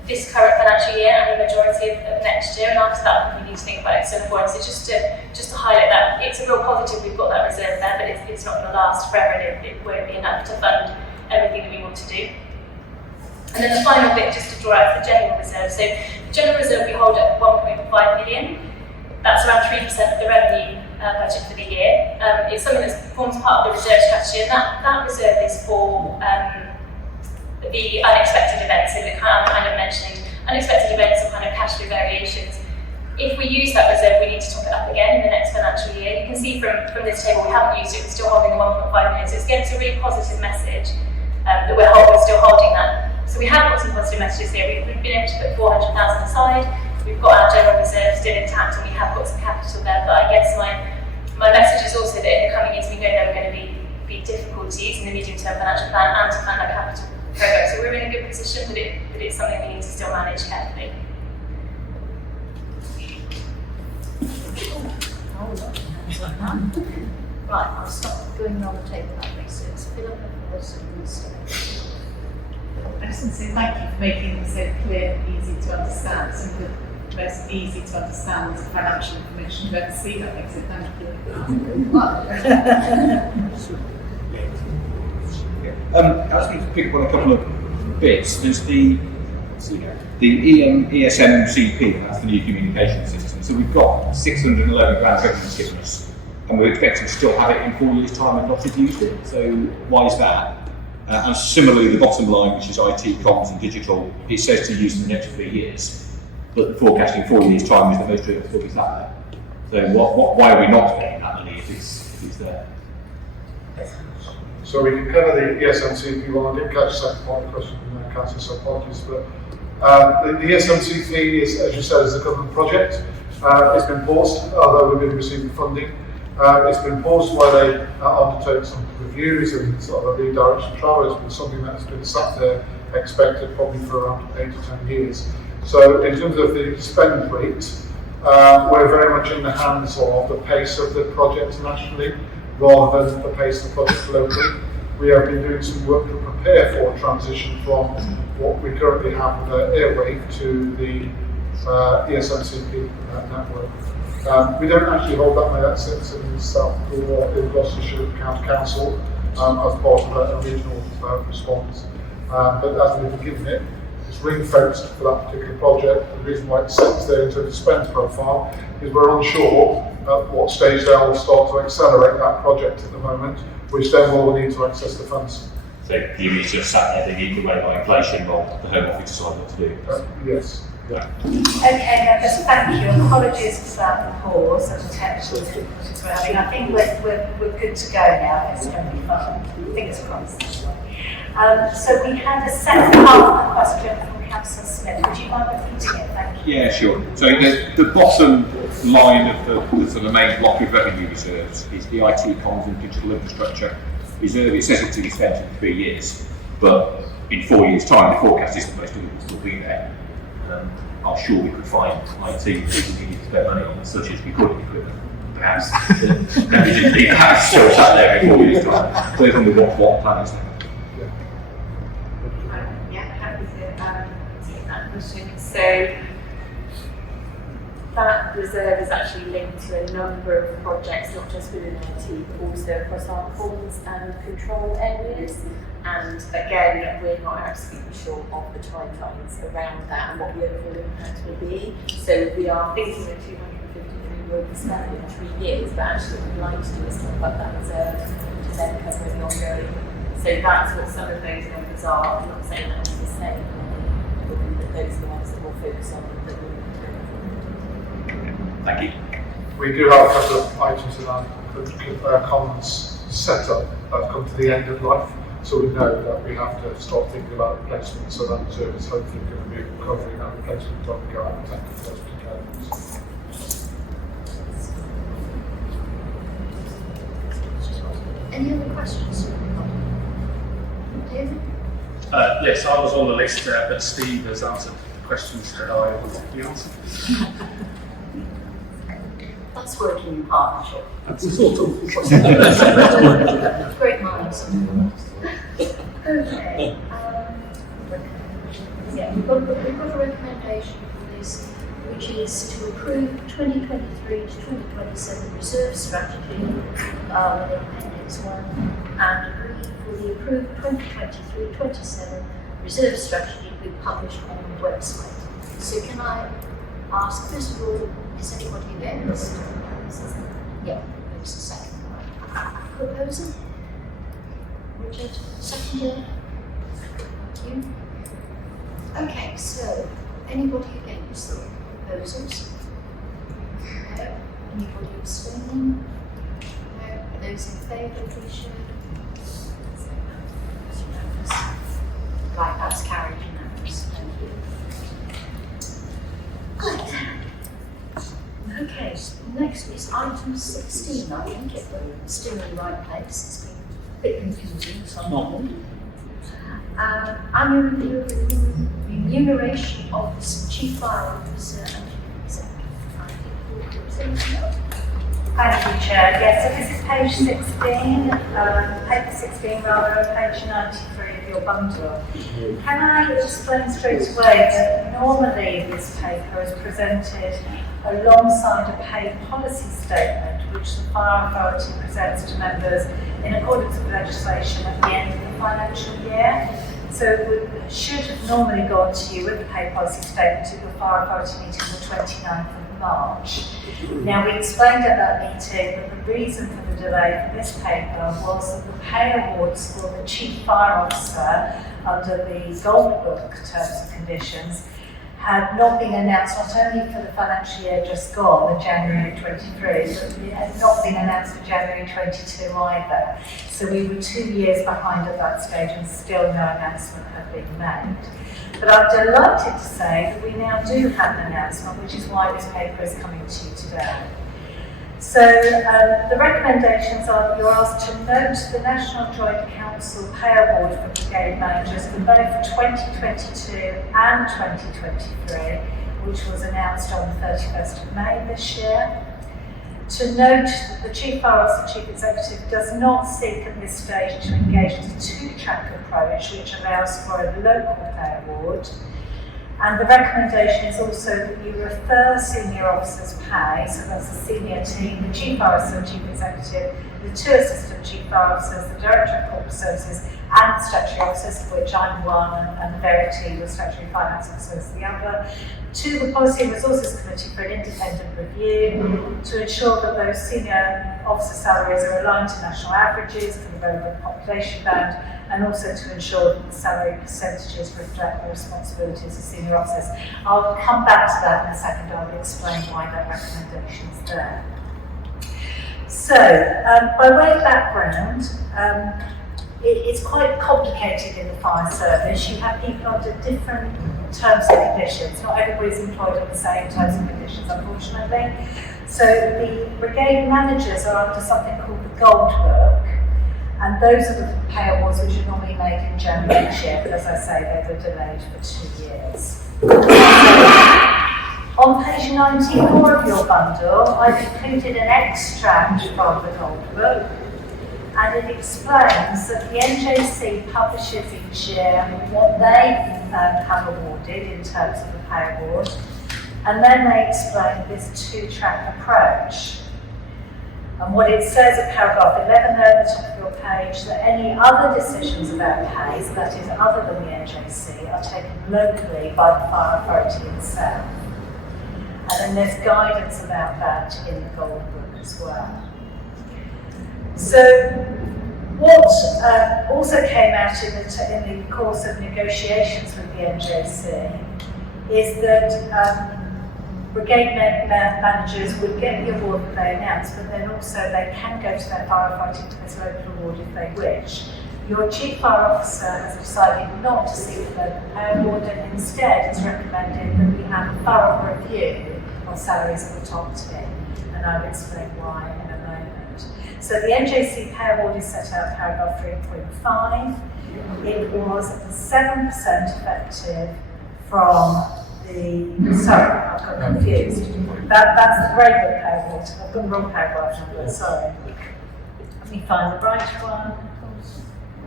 this current financial year and the majority of next year, and after that we need to think about external borrowing. So just to highlight that, it's a real positive we've got that reserve there, but it's not going to last forever. It won't be enough to fund everything that we want to do. And then the final bit, just to draw out the general reserve. So the general reserve we hold at 1.5 million. That's around 3% of the revenue budget for the year. It's something that forms part of the reserve strategy, and that reserve is for the unexpected events. So the kind of mentioned unexpected events or kind of cash flow variations. If we use that reserve, we need to top it up again in the next financial year. You can see from this table we haven't used it, we're still holding the 1.5 million. So it's a really positive message that we're still holding that. So we messages here. We've been able to put 400,000 aside. We've got our general reserve still intact, and we have got some capital there. But I guess my message is also that in the coming years, we know there are going to be difficulties in the medium-term financial plan and to fund our capital program. So we're in a good position, but it's something we need to still manage carefully. Right, I'll stop going on the table that way. So it's Philip and Phyllis and Mr. I just want to say thank you for making them so clear and easy to understand. Some of the most easy to understand financial information you ever see. That makes it thank you. I was going to pick up on a couple of bits. There's the ESMCP, that's the new communication system. So we've got 611 grand government's given us, and we're expecting to still have it in 4 years' time and not have used it. So why is that? And similarly, the bottom line, which is IT, comms and digital, it says to use in the next 3 years. But the forecast in 4 years' time is that most of it still be sat there. So why are we not spending that money if it's there? So we can cover the ESMCP one. I didn't catch the second part of the question from the council, so apologies. But the ESMCP is, as you said, is a government project. It's been paused, although we've been receiving funding. It's been paused while they undertake some reviews and sort of a redirection of travel. It's been something that's been sat there, expected probably for around 8 to 10 years. So in terms of the spend rate, we're very much in the hands of the pace of the project nationally, rather than the pace of the project locally. We have been doing some work to prepare for a transition from what we currently have with the Airwave to the ESMCP network. We don't actually hold that many assets in South or in Gloucestershire County Council as part of a regional response. But as we've been given it, it's ring-fenced for that particular project. The reason why it sits there in terms of spend profile is we're unsure at what stage they'll start to accelerate that project at the moment, which then will need to access the funds. So you need to sat there thinking either way by inflation or the Home Office decide what to do? Yes. Yeah. Okay, members, thank you. Apologies for that pause and technical difficulties we're having. I think we're good to go now. It's going to be fun. Fingers crossed. So we had a second part of the question from Councillor Smith. Would you mind repeating it? Thank you. Yeah, sure. So the bottom line of the sort of main block of revenue reserves is the IT, comms and digital infrastructure reserve. It says it to be spent in 3 years, but in 4 years' time, the forecast is that most of it will still be there. I'm sure we could find IT people needing to spend money on, such as we could equipment, perhaps. Perhaps still sat there in 4 years' time. So only what plan is there? Yeah, happy to take that question. So that reserve is actually linked to a number of projects, not just within IT, but also across our comms and control areas. And again, we're not absolutely sure of the timelines around that and what the overall impact will be. So we are thinking that 253 will be spent in 3 years, but actually what we'd like to do is top up that reserve to then cover the ongoing. So that's what some of those numbers are. I'm not saying that will be the same, but those are the ones that we'll focus on. Thank you. We do have a couple of items in our commons setup that have come to the end of life. So we know that we have to start thinking about replacement, so that reserve is hopefully going to be covering that replacement when we go out and take those particular items. Any other questions? David? Yes, I was on the list, but Steve has answered the questions that I wanted to be answered. That's working in partnership. Sort of. Great minds. Okay. Yeah, we've got a recommendation for this, which is to approve 2023 to 2027 reserve strategy within Appendix 1 and agree for the approved 2023-27 reserve strategy to be published on the website. So can I ask, first of all, is anybody against? Yeah, there's a second. Proposer? Richard, seconder? Thank you. Okay, so anybody against the proposals? No. Anybody abstaining? No. Those in favour, please show. Right, that's carried unanimous. Thank you. it's item 16, I think, but it's still in the right place. It's been a bit confusing, so I'm annual review of the remuneration of the Chief Fire Officer and Executive. Thank you, Chair. Yes, so this is page 16, paper 16 rather, page 93 of your bundle. Can I explain straight away that normally this paper is presented alongside a pay policy statement which the Fire Authority presents to members in accordance with legislation at the end of the financial year. So it should have normally gone to you with the pay policy statement at your Fire Authority meeting on the 29th of March. Now, we explained at that meeting that the reason for the delay for this paper was that the pay awards for the Chief Fire Officer under the Gold Book terms and conditions had not been announced not only for the financial year just gone, the January 23, but it had not been announced for January 22 either. So we were 2 years behind at that stage and still no announcement had been made. But I'm delighted to say that we now do have an announcement, which is why this paper is coming to you today. So the recommendations are that you're asked to note the National Joint Council Pay Award for Brigade Managers for both 2022 and 2023, which was announced on the 31st of May this year. To note that the Chief Fire Officer, Chief Executive, does not seek at this stage to engage in a two-track approach, which allows for a local pay award. And the recommendation is also that you refer senior officers' pay, so that's the senior team, the Chief Fire Officer, Chief Executive, the 2 Assistant Chief Fire Officers, the Director of Corporate Services, and the Statutory Officers, of which I'm one, and Verity, the Statutory Finance Officer, is the other, to the Policy and Resources Committee for an independent review to ensure that those senior officer salaries are aligned to national averages for the relevant population band, and also to ensure that the salary percentages reflect the responsibilities of senior officers. I'll come back to that in a second. I'll explain why that recommendation is there. So, by way of background, it's quite complicated in the fire service. You have people under different terms and conditions. Not everybody's employed on the same terms and conditions, unfortunately. So the brigade managers are under something called the Gold Book, and those are the pay awards which are normally made in January each year, but as I say, they were delayed for 2 years. On page 94 of your bundle, I've included an extract from the Gold Book, and it explains that the NJC publishes each year what they have awarded in terms of the pay award, and then they explain this two-track approach. And what it says at paragraph 11 there at the top of your page, that any other decisions about pay, so that is other than the NJC, are taken locally by the Fire Authority itself. And then there's guidance about that in the Gold Book as well. So what also came out in the course of negotiations with the NJC is that brigade managers would get the award that they announced, but then also they can go to their fire authority to this local award if they wish. Your Chief Fire Officer has decided not to seek the local pay award, and instead it's recommended that we have a thorough review of salaries of the top team, and I'll explain why in a moment. So the NJC pay award is set out in paragraph 3.5. It was 7% effective from sorry, I've got confused. That's the Grey Book pay award. I've got the wrong paragraph number, sorry. Let me find the right one.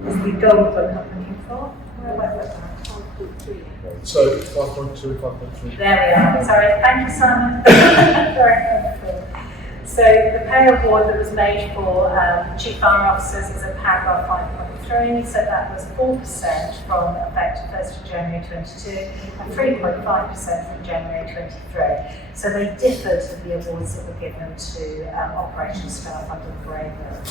It's the Gold Book I'm looking for. Where have I put that? 5.3. So 5.2, 5.3. There we are. Sorry, thank you, Simon. Very helpful. So the pay award that was made for Chief Fire Officers is at paragraph 5.3, so that was 4% from effective 1st of January 22 and 3.5% from January 23. So they differed to the awards that were given to operational staff under the Grey Book.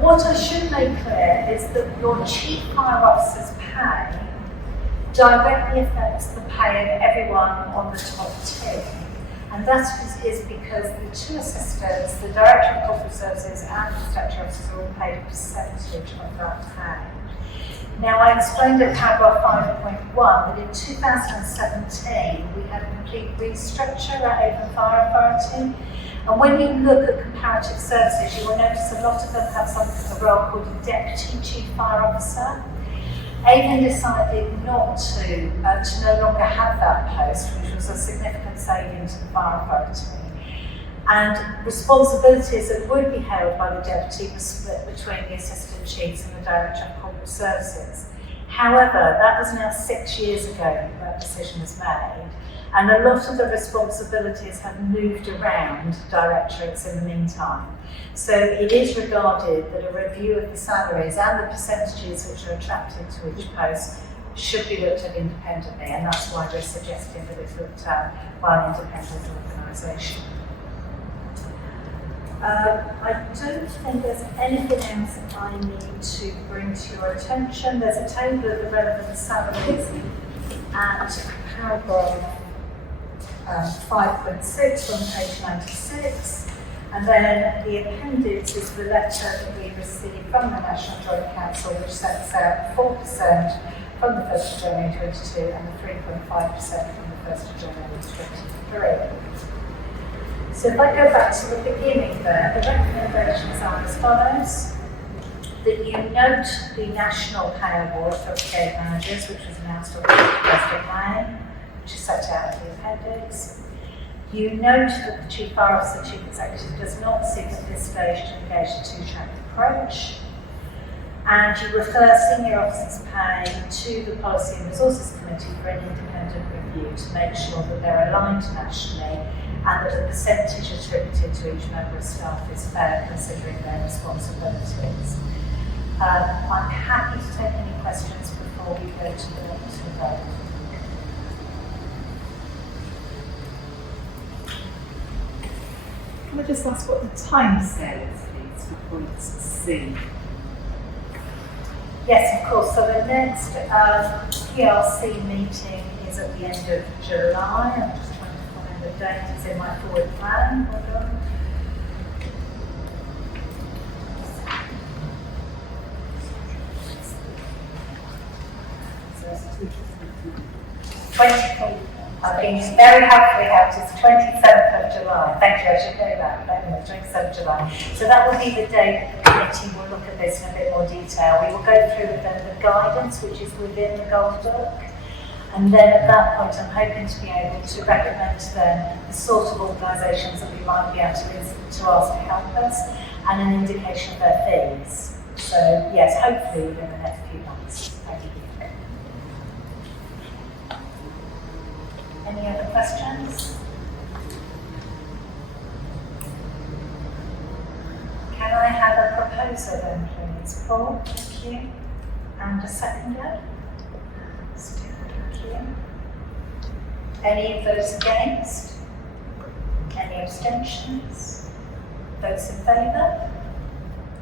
What I should make clear is that your Chief Fire Officer's pay directly affects the pay of everyone on the top team. And that is because the 2 assistants, the Director of Corporate Services and the Statutory Officers are all paid a percentage of that pay. Now, I explained at paragraph 5.1 that in 2017 we had a complete restructure at Avon Fire Authority. And when you look at comparative services, you will notice a lot of them have a role called a Deputy Chief Fire Officer. Avon decided not to no longer have that post, which was a significant saving to the Fire Authority. And responsibilities that would be held by the Deputy were split between the Assistant Chiefs and the Director of Corporate Services. However, that was now 6 years ago that decision was made, and a lot of the responsibilities have moved around directorates in the meantime. So it is regarded that a review of the salaries and the percentages which are attracted to each post should be looked at independently, and that's why we're suggesting that it's looked at by an independent organisation. I don't think there's anything else that I need to bring to your attention. There's a table of the relevant salaries at paragraph 5.6 on page 96, and then the appendix is the letter that we received from the National Joint Council, which sets out 4% from the 1st of January 22 and the 3.5% from the 1st of January 23. So if I go back to the beginning there, the recommendations are as follows: that you note the national pay award for brigade managers, which was announced on the 1st of May, which is set out in the appendix. You note that the Chief Fire Officer, Chief Executive, does not seek at this stage to engage a two-track approach. And you refer senior officers' pay to the Policy and Resources Committee for an independent review to make sure that they're aligned nationally and that the percentage attributed to each member of staff is fair considering their responsibilities. I'm happy to take any questions before we go to the next vote. Can I just ask what the timescale is, please, for point C? Yes, of course. So the next PRC meeting is at the end of July. I'm just trying to find the date. It's in my forward plan. Hold on. I've been very helpfully helped. It's 27th of July. Thank you, I should know that. But anyway, 27th of July. So that will be the day that the committee will look at this in a bit more detail. We will go through with them the guidance, which is within the Gold Book. And then at that point, I'm hoping to be able to recommend to them the sort of organisations that we might be able to ask to help us and an indication of their fees. So yes, hopefully within the next few months. Thank you. Any other questions? Can I have a proposer then, please? Paul, thank you. And a seconder? Thank you. Any of those against? Any abstentions? Votes in favour?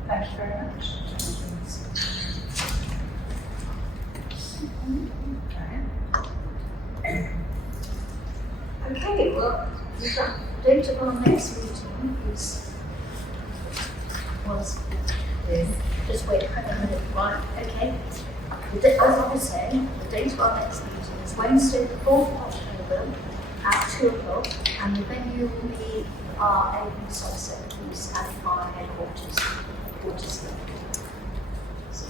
Thank you very much. Okay, well, the date of our next meeting just wait, hang on a minute, right, okay. As I was saying, the date of our next meeting is Wednesday, the 4th of October at 2 o'clock, and the venue will be our Avon Somerset Police and Fire Headquarters. So,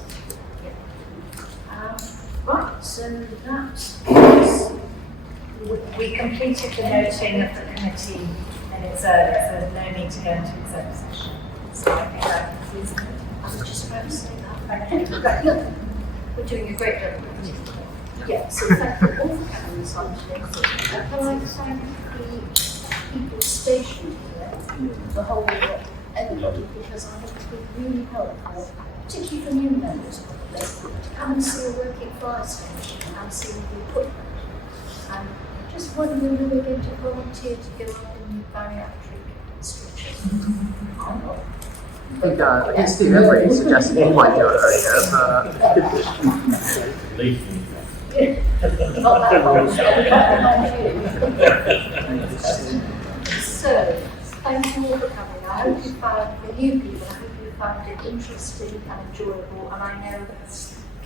yeah. Right, so that is. We completed the noting of the committee minutes earlier, so there's no need to go into executive session. So I think that is, I was just about to say that. Thank you. We're doing a great job. Yeah, so thank you all for coming this afternoon. Can I thank the people stationed here, the whole lot, everybody, because I think it's been really helpful, particularly for new members probably, to come and see a working fire station and see the equipment. And just wondering who we're going to volunteer to go up in the bariatric structure. I think Steve Everett suggested he might do it earlier, Not that long. So, thank you all for coming. I hope you found, the new people, I hope you found it interesting and enjoyable, and I know that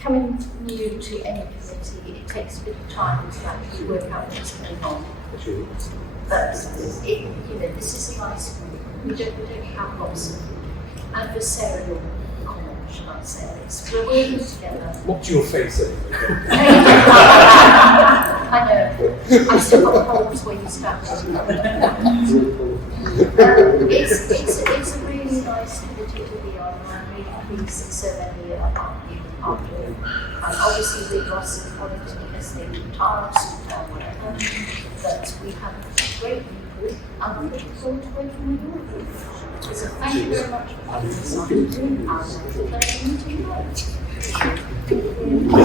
coming new to any committee, it takes a bit of time to actually work out what's going on. But this is a nice group. We don't have lots of adversarial comment, shall I say. We're working together. What's your face anyway? I know. I've still got holes where you started. It's a really nice committee to be on, and I'm really pleased that so many are doing. And obviously we've lost some colleagues because they retired or whatever, but we have great people, and I'm looking forward to working with all of you. So thank you very much for having us on, and I think I need to